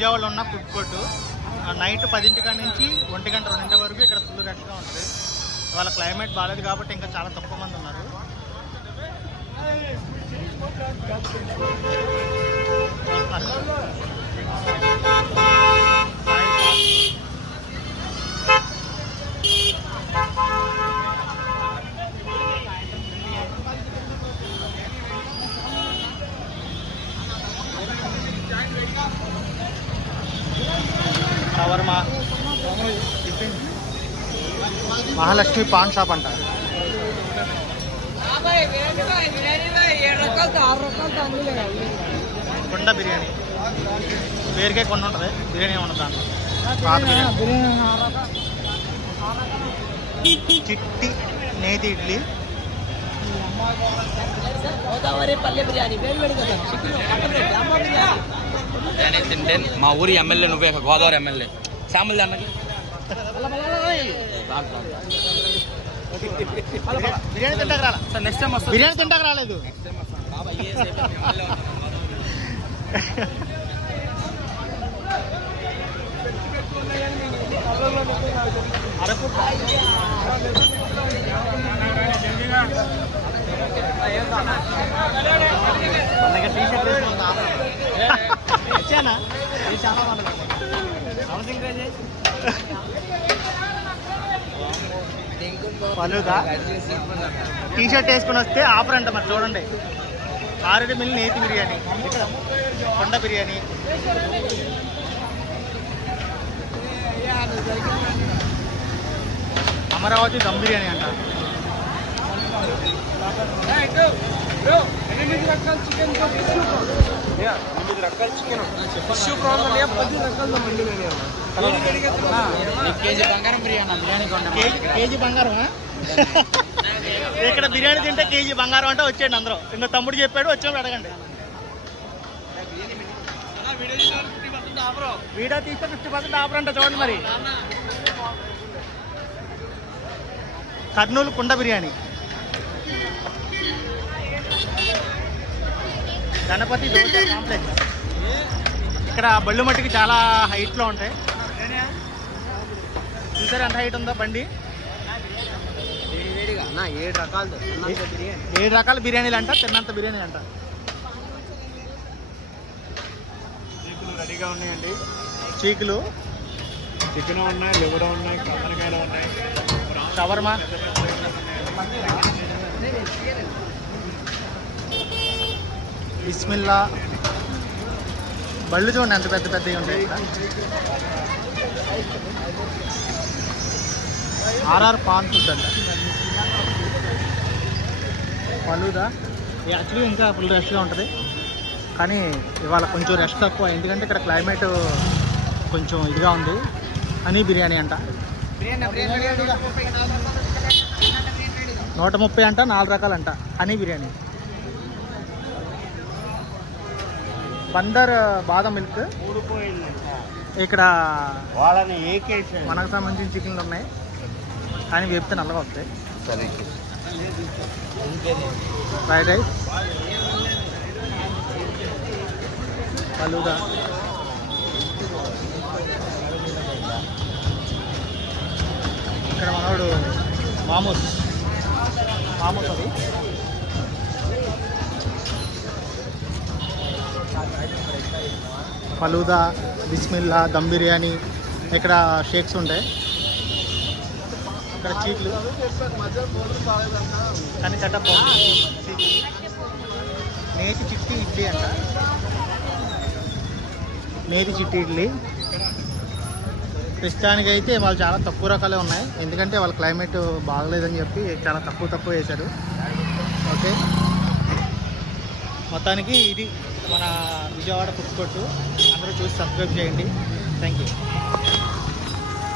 విజయవాడలో ఉన్న food court. Night 10 నుంచి 1 గంట 2 వరకు ఇక్కడ ఫుల్ రష్గా ఉంటుంది. వాళ్ళ క్లైమేట్ బాగాలేదు కాబట్టి ఇంకా చాలా తక్కువ మంది ఉన్నారు. షవర్మా, మహాలక్ష్మి పాన్ షాప్ అంట. కుండ బిర్యానీ పేరుకే కొన్ని ఉంటుంది, బిర్యానీ ఏమన్నా దాంట్లో. చిట్టి నేతి ఇడ్లీ, తింటే మా ఊరి ఎమ్మెల్యే నువ్వే, గోదావరి ఎమ్మెల్యే శ్యామల్ అన్నకి బిర్యానీ తింటాక రాలా సార్? నెక్స్ట్ టైం వస్తుంది. బిర్యానీ తింటాక రాలేదు. వచ్చానా చాలా పలుదా టీషర్ట్ వేసుకుని వస్తే ఆఫర్ అంట. మరి చూడండి, 6 మిల్ నేతి బిర్యానీ, ఇక్కడ కొండ బిర్యానీ, అమరావతి దమ్ బిర్యానీ అంట. 8 రకాల చికెన్, 8 రకాల చికెన్, ఫిష్ ప్రాన్, 10 రకాల మండి. కేజీ బంగారం బిర్యానీ కేజీ బంగారం. ఇక్కడ బిర్యానీ తింటే కేజీ బంగారం అంటే వచ్చేయండి అందరూ. ఇంకా తమ్ముడు చెప్పాడు, వచ్చాము అడగండి. వీడియో తీస్తే 50% ఆఫర్ అంట. చూడండి మరి, కర్నూలు కుండ బిర్యానీ, గణపతి దోశ కాంప్లెక్స్. ఇక్కడ బళ్ళు మట్టికి చాలా హైట్లో ఉంటాయి. చూసారు ఎంత హైట్ ఉందో బండి. 7 రకాల బిర్యానీలు అంట, తిన్నంత బిర్యానీ అంట. చీకులు రెడీగా ఉన్నాయండి. చీకులు, చికెన్ ఉన్నాయి, లివర్ ఉన్నాయి, కాకరకాయలు ఉన్నాయి, షవర్మా, బిస్మిల్లా. బళ్ళు చూడండి ఎంత పెద్ద పెద్దవి ఉంటాయి. ఆర్ఆర్ పాన్ ఫుడ్ అంట. పలుదా యాక్చువల్లీ ఇంకా ఫుల్ రష్గా ఉంటుంది, కానీ ఇవాళ కొంచెం రష్ తక్కువ, ఎందుకంటే ఇక్కడ క్లైమేట్ కొంచెం ఇదిగా ఉంది. హనీ బిర్యానీ అంట, 130 అంట, 4 రకాలంట హనీ బిర్యానీ. బందర్ బాదం మిల్క్. ఇక్కడ వాళ్ళని ఏకేసి మనకు సంబంధించిన చికెన్లు ఉన్నాయి, కానీ వేపితే నల్లగా వస్తాయి. ఫ్రైడ్ రైస్, ఫలూదా, ఇక్కడ మనోడు మామూస్ అది. ఫలూదా, బిస్మిల్లా, దమ్ బిర్యానీ. ఇక్కడ షేక్స్ ఉంటాయి, ఇక్కడ చీకులు, కానీ సెటప్ నేతి చిట్టి ఇడ్లీ అంట. నేతి చిట్టి ఇడ్లీ. ప్రస్తుతానికి అయితే వాళ్ళు చాలా తక్కువ రకాలే ఉన్నాయి, ఎందుకంటే వాళ్ళ క్లైమేట్ బాగలేదని చెప్పి చాలా తక్కువ వేశారు. ఓకే, మొత్తానికి ఇది మన విజయవాడ ఫుడ్ కోర్ట్. అందరూ చూసి సబ్స్క్రైబ్ చేయండి. Thank you.